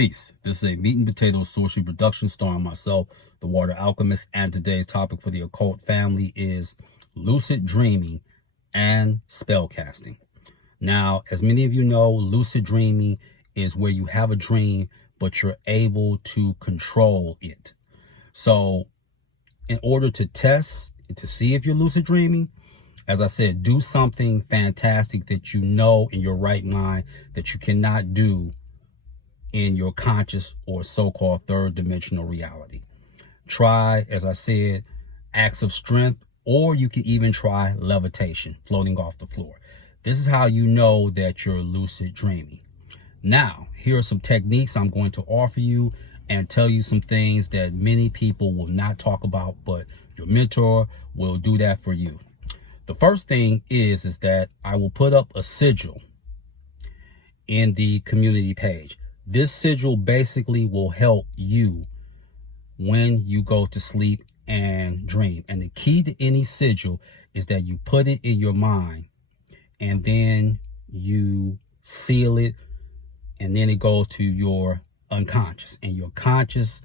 Peace. This is a meat and potatoes sorcery production starring myself, the Water Alchemist, and today's topic for the occult family is lucid dreaming and spellcasting. Now, as many of you know, lucid dreaming is where you have a dream, but you're able to control it. So, in order to test and to see if you're lucid dreaming, as I said, do something fantastic that you know in your right mind that you cannot do in your conscious or so-called third dimensional reality. Try, as I said, acts of strength, or you can even try levitation, floating off the floor. This is how you know that you're lucid dreaming. Now, here are some techniques I'm going to offer you and tell you some things that many people will not talk about, but your mentor will do that for you. The first thing is that I will put up a sigil in the community page. This sigil basically will help you when you go to sleep and dream. And the key to any sigil is that you put it in your mind and then you seal it, and then it goes to your unconscious, and your conscious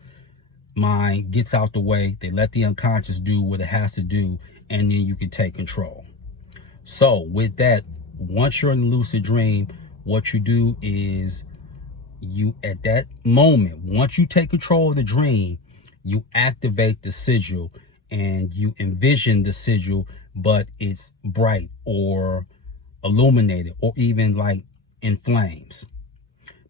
mind gets out the way. They let the unconscious do what it has to do, and then you can take control. So with that, once you're in a lucid dream, what you do is you, at that moment, once you take control of the dream, you activate the sigil and you envision the sigil, but it's bright or illuminated or even like in flames.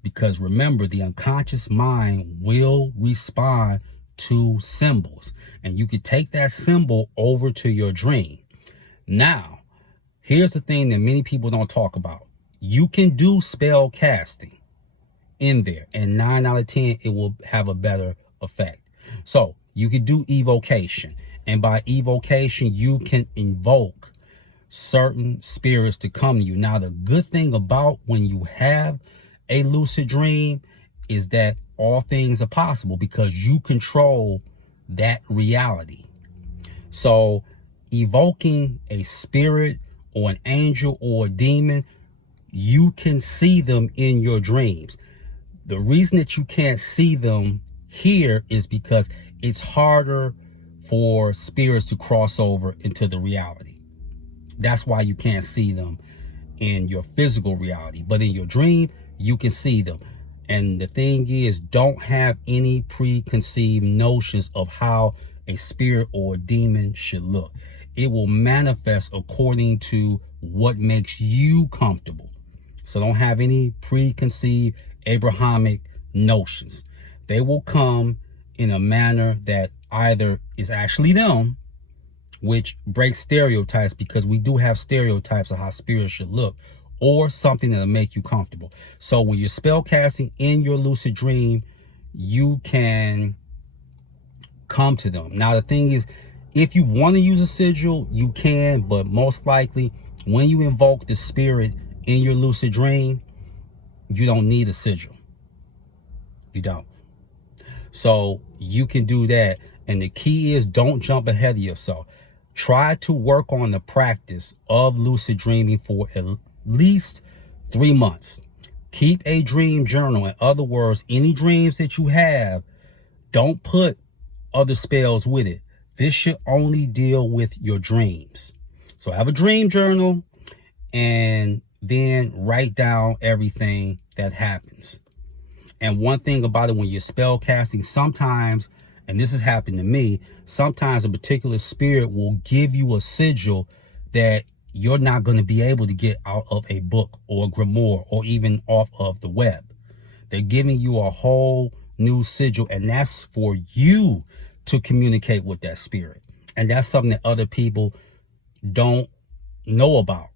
Because remember, the unconscious mind will respond to symbols, and you could take that symbol over to your dream. Now, here's the thing that many people don't talk about. You can do spell casting in there, and 9 out of 10 it will have a better effect. So you can do evocation, and by evocation you can invoke certain spirits to come to you. Now, the good thing about when you have a lucid dream is that all things are possible because you control that reality. So evoking a spirit or an angel or a demon, you can see them in your dreams. The reason that you can't see them here is because it's harder for spirits to cross over into the reality. That's why you can't see them in your physical reality. But in your dream, you can see them. And the thing is, don't have any preconceived notions of how a spirit or a demon should look. It will manifest according to what makes you comfortable. So don't have any preconceived Abrahamic notions. They will come in a manner that either is actually them, which breaks stereotypes, because we do have stereotypes of how spirits should look, or something that'll make you comfortable. So when you're spell casting in your lucid dream, you can come to them. Now, the thing is, if you want to use a sigil, you can, but most likely when you invoke the spirit in your lucid dream, you don't need a sigil. You don't. So you can do that. And the key is, don't jump ahead of yourself. Try to work on the practice of lucid dreaming for at least 3 months. Keep a dream journal. In other words, any dreams that you have, don't put other spells with it. This should only deal with your dreams. So have a dream journal and then write down everything that happens. And one thing about it, when you're spell casting, sometimes, and this has happened to me, sometimes a particular spirit will give you a sigil that you're not going to be able to get out of a book or a grimoire or even off of the web. They're giving you a whole new sigil, and that's for you to communicate with that spirit. And that's something that other people don't know about.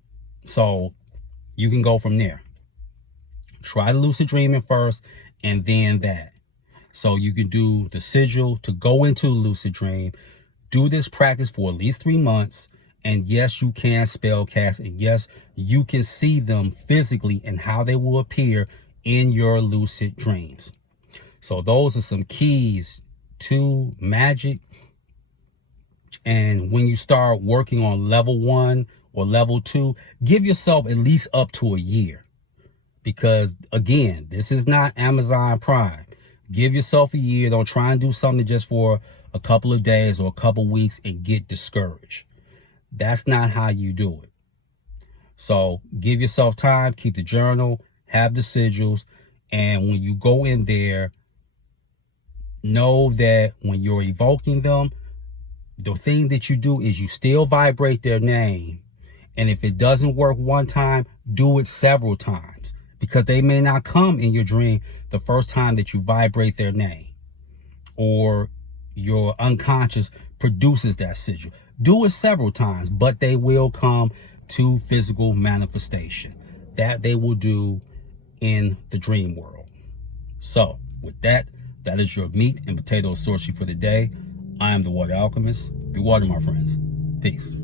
So you can go from there. Try the lucid dreaming first, and then that. So you can do the sigil to go into lucid dream. Do this practice for at least 3 months. And yes, you can spell cast. And yes, you can see them physically and how they will appear in your lucid dreams. So those are some keys to magic. And when you start working on level 1 or level 2, give yourself at least up to a year. Because again, this is not Amazon Prime. Give yourself a year. Don't try and do something just for a couple of days or a couple of weeks and get discouraged. That's not how you do it. So give yourself time, keep the journal, have the sigils, and when you go in there, know that when you're evoking them, the thing that you do is you still vibrate their name. And if it doesn't work one time, do it several times, because they may not come in your dream the first time that you vibrate their name or your unconscious produces that sigil. Do it several times, but they will come to physical manifestation. That they will do in the dream world. So with that, that is your meat and potatoes sorcery for the day. I am the Water Alchemist. Be water, my friends. Peace.